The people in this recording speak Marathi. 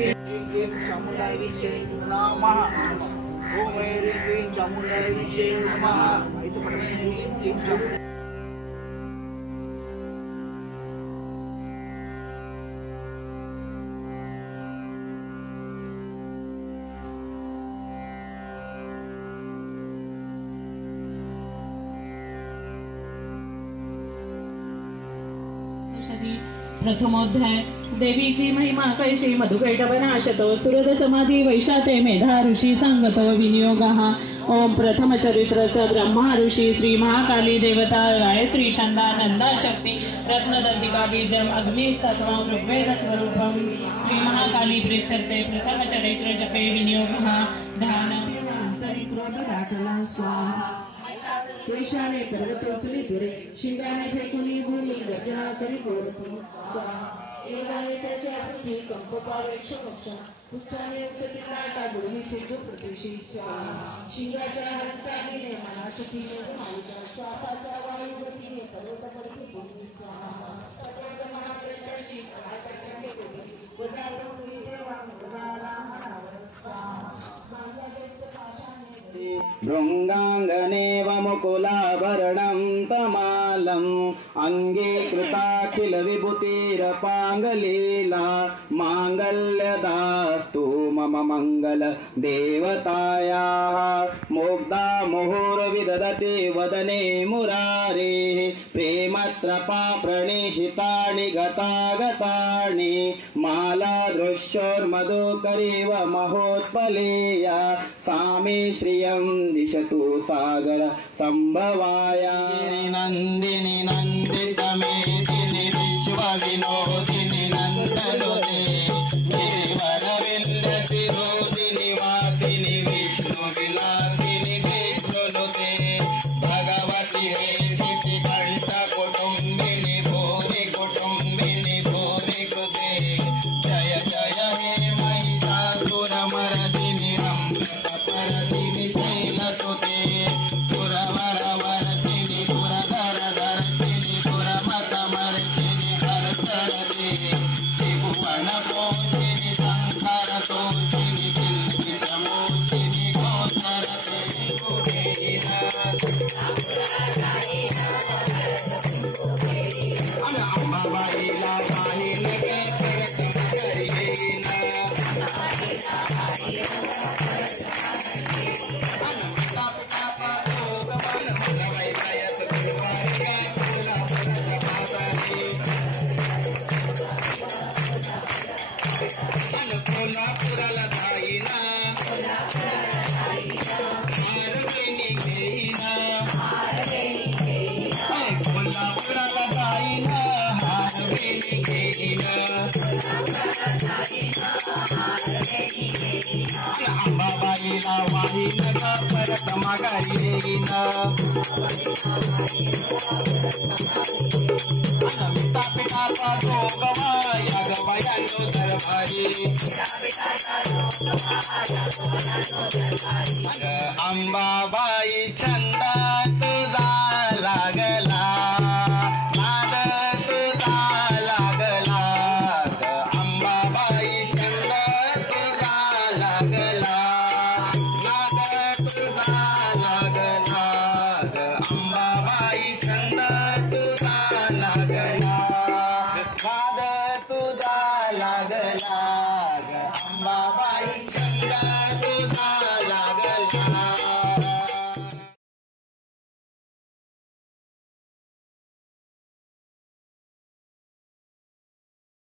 क्लीं चामुण्डाय विद्महे नमः। ओम ह्रीं क्लीं चामुण्डाय विद्महे नमः। इति पठनं। प्रथमोध्याय देवीची महिमा कैशी मधुकैटवनाशतो सुरद समाधी वैशाते मेधा ऋषी सांगतो विनियोगः। ओम प्रथम चरित्र स ब्रह्मा ऋषी श्री महाकाली देवता गायत्री छंदा नंदा शक्ती रत्नदंतिका बीजम अग्निस्तत्वं ऋग्वेद स्वरूपम श्री महाकाली प्रीत्यर्थे प्रथम चरित्र जपे विनियोगः। ध्यान केशाने तरगतोचली दुरे शिंगाने फेकुनी भूमी गर्जना करी बोलतो एकाने त्याच्या असती कंप पावे क्षमक्षा पुच्छाने उत्तरीला टागुडी सिद्ध प्रतिशी शिंगाच्या हस्ताने मनाशक्तीने मालिका श्वासाच्या वायुगतीने पर्वत पडते भूमी सदैव महाप्रत्याशी काळाच्या कोटी वडाला पुरी देवा मुलाला मनावर भृङ्गाङ्गने वमुकुलाभरणं तमालम् अङ्गे कृताखिलविभूतिरपाङ्गलीला माङ्गल्यदास्तु मम मङ्गल देवतायाः मुग्धा मुहुर्विदधति वदने मुरारेः प्रेमत्रपा प्रणिहितानि गतागतानि माला दृश्योर्मधुकरीव महोत्पलेया सामे श्रियं दिशतु सागर संभवाया। नंदिनी नंदितमेदिनी विश्वविनोदिनी नंदनुते गिरिवरविंद शिरोदिनी वासिनी विष्णुविलासिनी विष्णुनुते भगवती हेशिति कंठ कुटुंबिनी भूरि कृते जय जय हे महिषासुरमर्दिनी रम्भकपर्दिनी शैलसुते सुरवरवर्षिणि सुरधरधर्षिणि सुरमतमर्षिणि हर्षरते त्रिभुवनपोषिणि शङ्करतोषिणि किल्बिषमोषिणि गोचरते अम्बाबाईला वाहिल के कोल्हापुराला जाईना हारवेणी घेईना कोल्हापुराला जाईना हारवेणी घेईना अंबाबाईला वाहीन का परत माघारी येईना विद्यापीठाचा जो गवा या गवायांनो दरबारी अंबाबाई छंदा तुझा लागला नाद तुझा लागला अंबाबाई छंदा तुझा लागला नाद तुझा लागला अंबाबाई छंदा तुझा लागला नाद तुझा लागला अंबाबाई छंदा